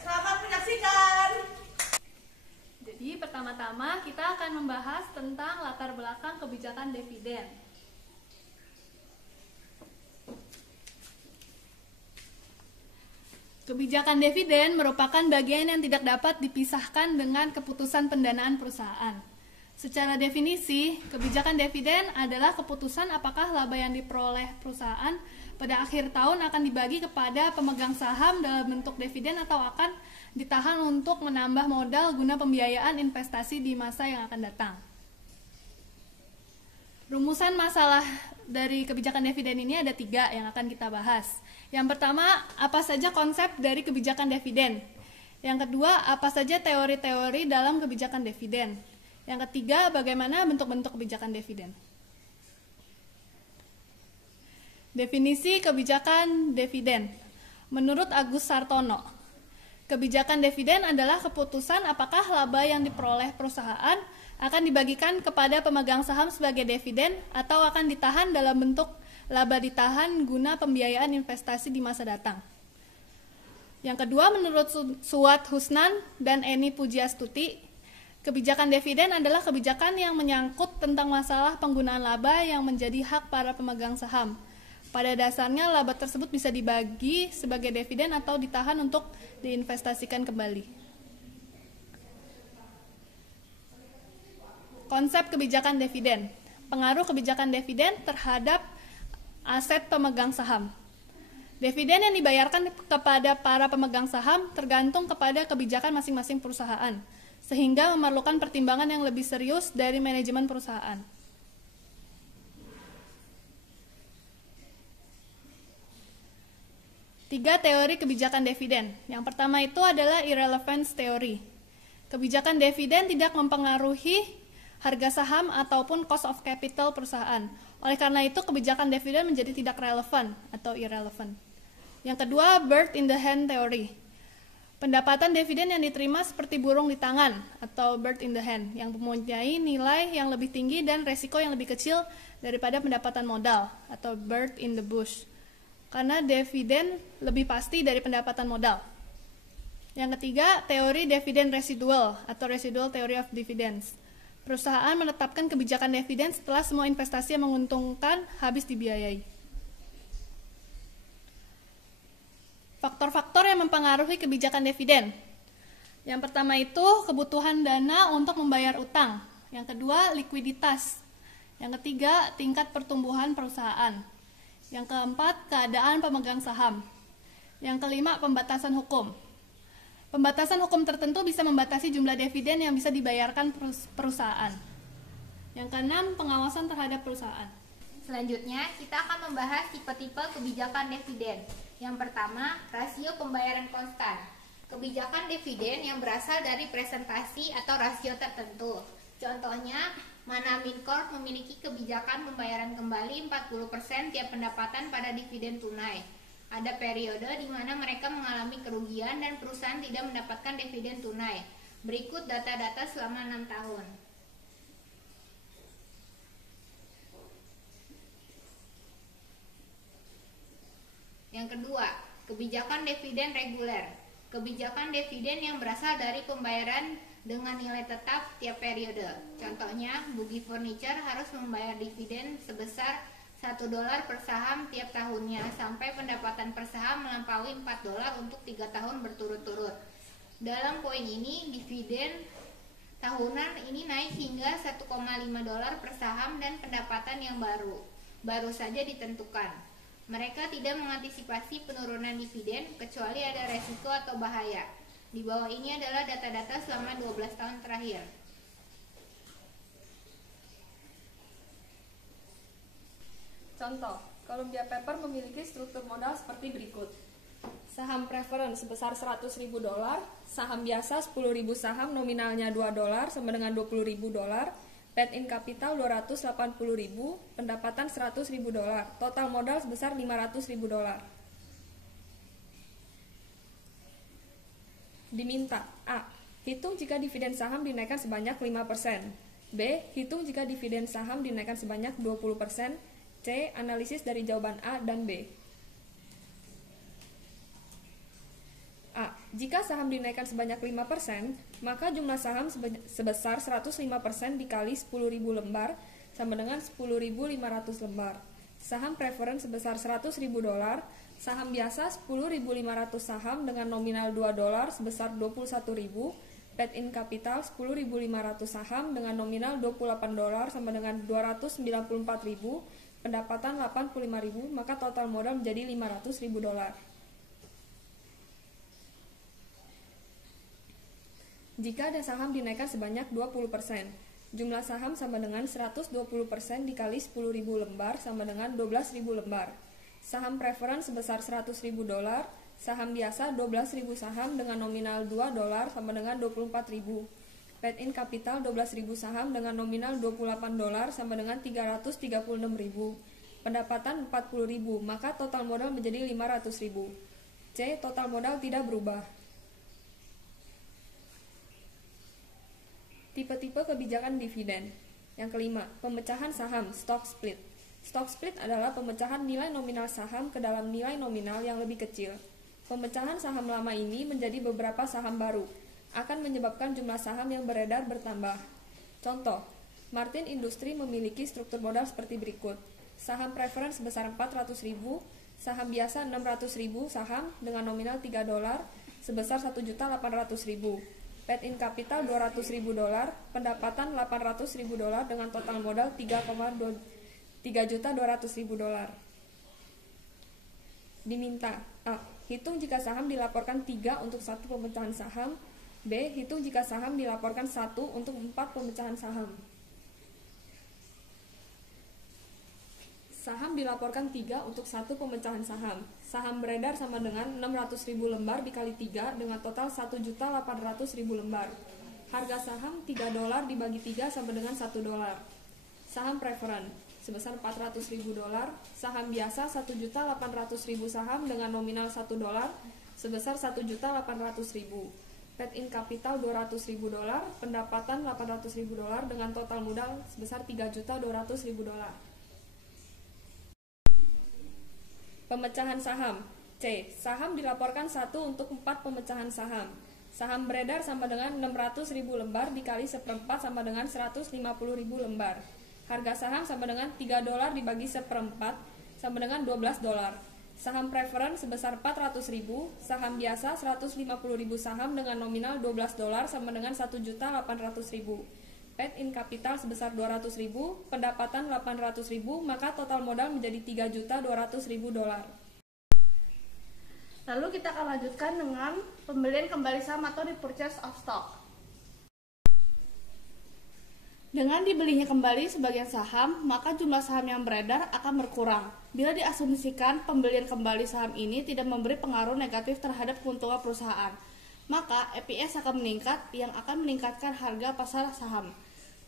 Selamat menyaksikan. Jadi pertama-tama kita akan membahas tentang latar belakang kebijakan dividen. Kebijakan dividen merupakan bagian yang tidak dapat dipisahkan dengan keputusan pendanaan perusahaan. Secara definisi, kebijakan dividen adalah keputusan apakah laba yang diperoleh perusahaan pada akhir tahun akan dibagi kepada pemegang saham dalam bentuk dividen atau akan ditahan untuk menambah modal guna pembiayaan investasi di masa yang akan datang. Rumusan masalah dari kebijakan dividen ini ada 3 yang akan kita bahas. Yang pertama, apa saja konsep dari kebijakan dividen? Yang kedua, apa saja teori-teori dalam kebijakan dividen? Yang ketiga, bagaimana bentuk-bentuk kebijakan dividen? Definisi kebijakan dividen. Menurut Agus Sartono, kebijakan dividen adalah keputusan apakah laba yang diperoleh perusahaan akan dibagikan kepada pemegang saham sebagai dividen atau akan ditahan dalam bentuk laba ditahan guna pembiayaan investasi di masa datang. Yang kedua, menurut Suat Husnan dan Eni Pujiastuti, kebijakan dividen adalah kebijakan yang menyangkut tentang masalah penggunaan laba yang menjadi hak para pemegang saham. Pada dasarnya, laba tersebut bisa dibagi sebagai dividen atau ditahan untuk diinvestasikan kembali. Konsep kebijakan dividen. Pengaruh kebijakan dividen terhadap aset pemegang saham. Dividen yang dibayarkan kepada para pemegang saham tergantung kepada kebijakan masing-masing perusahaan, sehingga memerlukan pertimbangan yang lebih serius dari manajemen perusahaan. Tiga teori kebijakan dividen. Yang pertama itu adalah irrelevance theory. Kebijakan dividen tidak mempengaruhi harga saham ataupun cost of capital perusahaan. Oleh karena itu, kebijakan dividen menjadi tidak relevan atau irrelevant. Yang kedua, bird in the hand theory. Pendapatan dividen yang diterima seperti burung di tangan atau bird in the hand, yang mempunyai nilai yang lebih tinggi dan resiko yang lebih kecil daripada pendapatan modal atau bird in the bush. Karena dividen lebih pasti dari pendapatan modal. Yang ketiga, teori dividen residual atau residual theory of dividends. Perusahaan menetapkan kebijakan dividen setelah semua investasi yang menguntungkan habis dibiayai. Faktor-faktor yang mempengaruhi kebijakan dividen. Yang pertama itu kebutuhan dana untuk membayar utang. Yang kedua, likuiditas. Yang ketiga, tingkat pertumbuhan perusahaan. Yang keempat, keadaan pemegang saham. Yang kelima, pembatasan hukum. Pembatasan hukum tertentu bisa membatasi jumlah dividen yang bisa dibayarkan perusahaan. Yang keenam, pengawasan terhadap perusahaan. Selanjutnya, kita akan membahas tipe-tipe kebijakan dividen. Yang pertama, rasio pembayaran konstan. Kebijakan dividen yang berasal dari presentasi atau rasio tertentu. Contohnya, Manamin Corp memiliki kebijakan pembayaran kembali 40% tiap pendapatan pada dividen tunai. Ada periode di mana mereka mengalami kerugian dan perusahaan tidak mendapatkan dividen tunai. Berikut data-data selama 6 tahun. Yang kedua, kebijakan dividen reguler. Kebijakan dividen yang berasal dari pembayaran dengan nilai tetap tiap periode. Contohnya, Bugi Furniture harus membayar dividen sebesar $1 per saham tiap tahunnya sampai pendapatan per saham melampaui $4 untuk 3 tahun berturut-turut. Dalam poin ini, dividen tahunan ini naik hingga $1,5 per saham dan pendapatan yang baru saja ditentukan. Mereka tidak mengantisipasi penurunan dividen kecuali ada resiko atau bahaya. Di bawah ini adalah data-data selama 12 tahun terakhir. Contoh, Columbia Paper memiliki struktur modal seperti berikut. Saham preference sebesar $100.000, saham biasa 10.000 saham nominalnya $2 sama dengan $20.000, paid-in capital $280.000, pendapatan $100.000, total modal sebesar $500.000. Diminta A. Hitung jika dividen saham dinaikkan sebanyak 5%. B. Hitung jika dividen saham dinaikkan sebanyak 20%. C. Analisis dari jawaban A dan B. A. Jika saham dinaikkan sebanyak 5%, maka jumlah saham sebesar 105% dikali 10.000 lembar sama dengan 10.500 lembar. Saham preference sebesar $100.000, saham biasa 10.500 saham dengan nominal $2 sebesar 21.000, paid-in capital 10.500 saham dengan nominal $28 sama dengan 294.000, pendapatan 85.000, maka total modal menjadi $500.000. Jika ada saham dinaikkan sebanyak 20%, jumlah saham sama dengan 120% dikali 10.000 lembar sama dengan 12.000 lembar. Saham preference sebesar $100.000, saham biasa 12.000 saham dengan nominal $2 sama dengan 24.000. Paid-in capital 12.000 saham dengan nominal $28 sama dengan 336.000. Pendapatan 40.000, maka total modal menjadi 500.000. C. Total modal tidak berubah. Tipe-tipe kebijakan dividen. Yang kelima, pemecahan saham, stock split. Stock split adalah pemecahan nilai nominal saham ke dalam nilai nominal yang lebih kecil. Pemecahan saham lama ini menjadi beberapa saham baru, akan menyebabkan jumlah saham yang beredar bertambah. Contoh, Martin Industries memiliki struktur modal seperti berikut. Saham preference sebesar 400.000, saham biasa 600.000 saham dengan nominal $3 sebesar 1.800.000. Paid-in capital $200.000, pendapatan $800.000 dengan total modal $3.200.000. Diminta: A. Hitung jika saham dilaporkan 3 untuk 1 pemecahan saham. B. Hitung jika saham dilaporkan 1 untuk 4 pemecahan saham. Saham dilaporkan 3 untuk 1 pemecahan saham. Saham beredar sama dengan 600.000 lembar dikali 3 dengan total 1.800.000 lembar. Harga saham $3 dibagi 3 sama dengan $1. Saham preference sebesar $400.000, saham biasa 1.800.000 saham dengan nominal $1 sebesar 1.800.000. Paid-in capital $200.000, pendapatan $800.000 dengan total modal sebesar $3.200.000. Pemecahan saham. C. Saham dilaporkan 1 untuk 4 pemecahan saham. Saham beredar sama dengan 600.000 lembar dikali 1/4 sama dengan 150.000 lembar. Harga saham sama dengan $3 dibagi 1/4 sama dengan $12. Saham preference sebesar 400.000, saham biasa 150.000 saham dengan nominal $12 sama dengan 1.800.000. Paid-in capital sebesar 200.000, pendapatan 800.000, maka total modal menjadi $3.200.000. Lalu kita akan lanjutkan dengan pembelian kembali saham atau repurchase of stock. Dengan dibelinya kembali sebagian saham, maka jumlah saham yang beredar akan berkurang. Bila diasumsikan pembelian kembali saham ini tidak memberi pengaruh negatif terhadap keuntungan perusahaan, maka EPS akan meningkat yang akan meningkatkan harga pasar saham.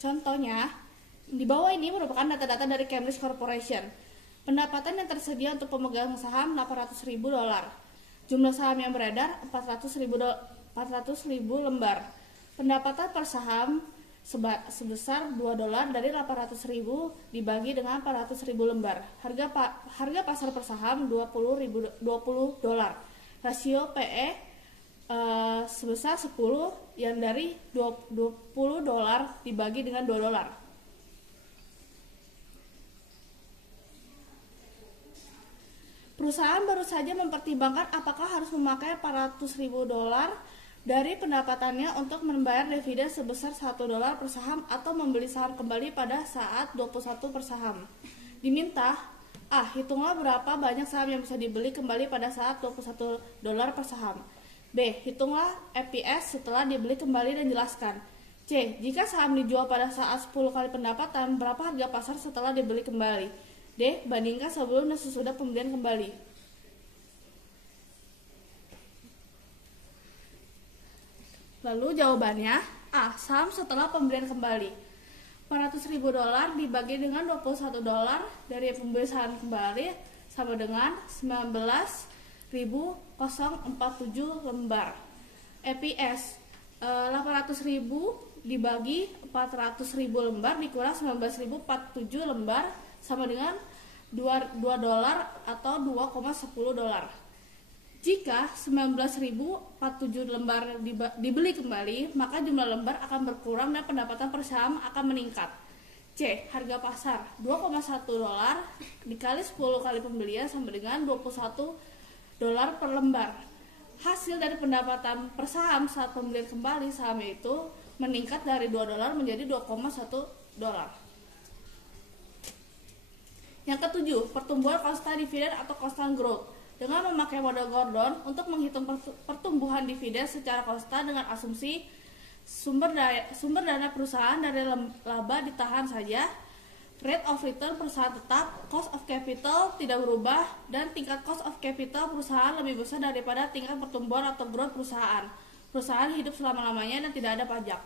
Contohnya, di bawah ini merupakan data-data dari Cambridge Corporation. Pendapatan yang tersedia untuk pemegang saham $800.000. Jumlah saham yang beredar 400.000 lembar. Pendapatan per saham sebesar $2 dari 800.000 dibagi dengan 400.000 lembar. Harga pasar per saham $20. Rasio PE sebesar 10 yang dari $20 dibagi dengan $2. Perusahaan baru saja mempertimbangkan apakah harus memakai $400.000 dari pendapatannya untuk membayar dividen sebesar $1 per saham atau membeli saham kembali pada saat 21 per saham. Diminta: A. Hitunglah berapa banyak saham yang bisa dibeli kembali pada saat $21 per saham. B. Hitunglah EPS setelah dibeli kembali dan jelaskan. C. Jika saham dijual pada saat 10 kali pendapatan, berapa harga pasar setelah dibeli kembali? D. Bandingkan sebelum dan sesudah pembelian kembali. Lalu jawabannya A. Saham setelah pembelian kembali. $400.000 dibagi dengan $21 dari pembelian kembali sama dengan 19.047 lembar. EPS 800.000 dibagi 400.000 lembar dikurang 19.047 lembar sama dengan $2 atau $2,10. Jika 19.047 lembar dibeli kembali, maka jumlah lembar akan berkurang dan pendapatan per saham akan meningkat. C. Harga pasar $2,1 dikali 10 kali pembelian sama dengan $21 per lembar. Hasil dari pendapatan per saham saat pembelian kembali saham itu meningkat dari $2 menjadi $2,1. Yang ketujuh, pertumbuhan konstan dividen atau constant growth. Dengan memakai model Gordon untuk menghitung pertumbuhan dividen secara konstan dengan asumsi sumber dana perusahaan dari laba ditahan saja, rate of return perusahaan tetap, cost of capital tidak berubah, dan tingkat cost of capital perusahaan lebih besar daripada tingkat pertumbuhan atau growth perusahaan. Perusahaan hidup selama-lamanya dan tidak ada pajak.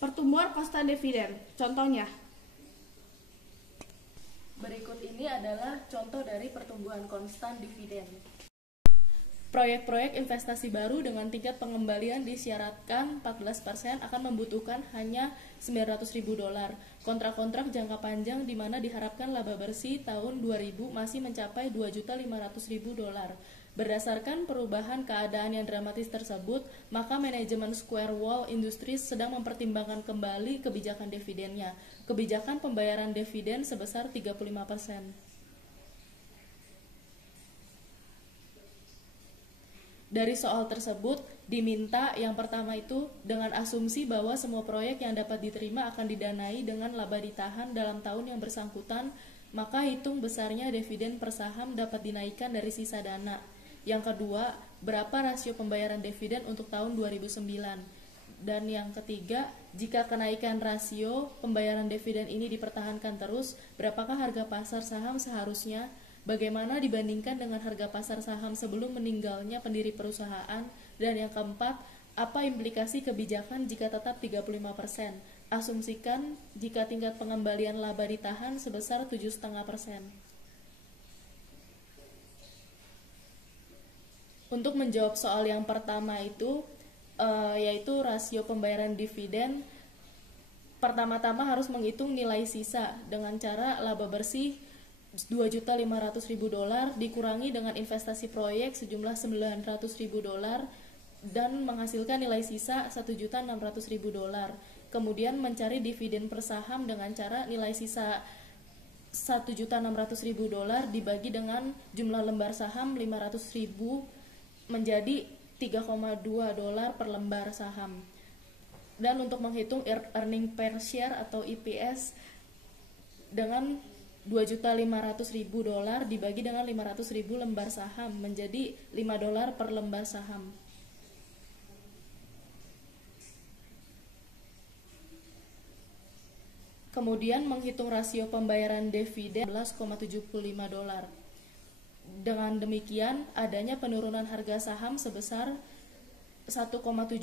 Pertumbuhan konstan dividen. Contohnya, berikut ini adalah contoh dari pertumbuhan konstan dividen. Proyek-proyek investasi baru dengan tingkat pengembalian disyaratkan 14% akan membutuhkan hanya $900.000. Kontrak-kontrak jangka panjang di mana diharapkan laba bersih tahun 2000 masih mencapai $2.500.000. Berdasarkan perubahan keadaan yang dramatis tersebut, maka manajemen Square Wall Industries sedang mempertimbangkan kembali kebijakan dividennya. Kebijakan pembayaran dividen sebesar 35%. Dari soal tersebut, diminta yang pertama itu dengan asumsi bahwa semua proyek yang dapat diterima akan didanai dengan laba ditahan dalam tahun yang bersangkutan, maka hitung besarnya dividen per saham dapat dinaikkan dari sisa dana. Yang kedua, berapa rasio pembayaran dividen untuk tahun 2009. Dan yang ketiga, jika kenaikan rasio pembayaran dividen ini dipertahankan terus, berapakah harga pasar saham seharusnya? Bagaimana dibandingkan dengan harga pasar saham sebelum meninggalnya pendiri perusahaan? Dan yang keempat, apa implikasi kebijakan jika tetap 35%? Asumsikan jika tingkat pengembalian laba ditahan sebesar 7,5%. Untuk menjawab soal yang pertama itu, yaitu rasio pembayaran dividen, pertama-tama harus menghitung nilai sisa dengan cara laba bersih $2.500.000 dikurangi dengan investasi proyek sejumlah $900.000 dan menghasilkan nilai sisa $1.600.000. Kemudian mencari dividen per saham dengan cara nilai sisa $1.600.000 dibagi dengan jumlah lembar saham 500.000 menjadi $3,2 per lembar saham. Dan untuk menghitung earning per share atau EPS dengan $2.500.000 dibagi dengan 500.000 lembar saham menjadi $5 per lembar saham. Kemudian menghitung rasio pembayaran dividen $11,75. Dengan demikian, adanya penurunan harga saham sebesar 1,75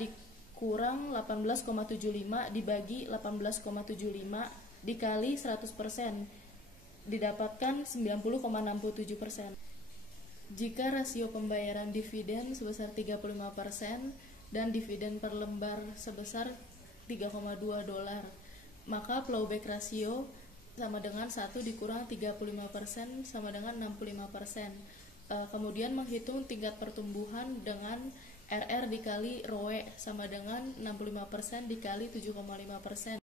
dikurang 18,75 dibagi 18,75 dikali 100% didapatkan 90,67%. Jika rasio pembayaran dividen sebesar 35% dan dividen per lembar sebesar $3,2, maka plowback rasio sama dengan 1 dikurang 35% sama dengan 65%. Kemudian menghitung tingkat pertumbuhan dengan RR dikali ROE sama dengan 65% dikali 7,5%.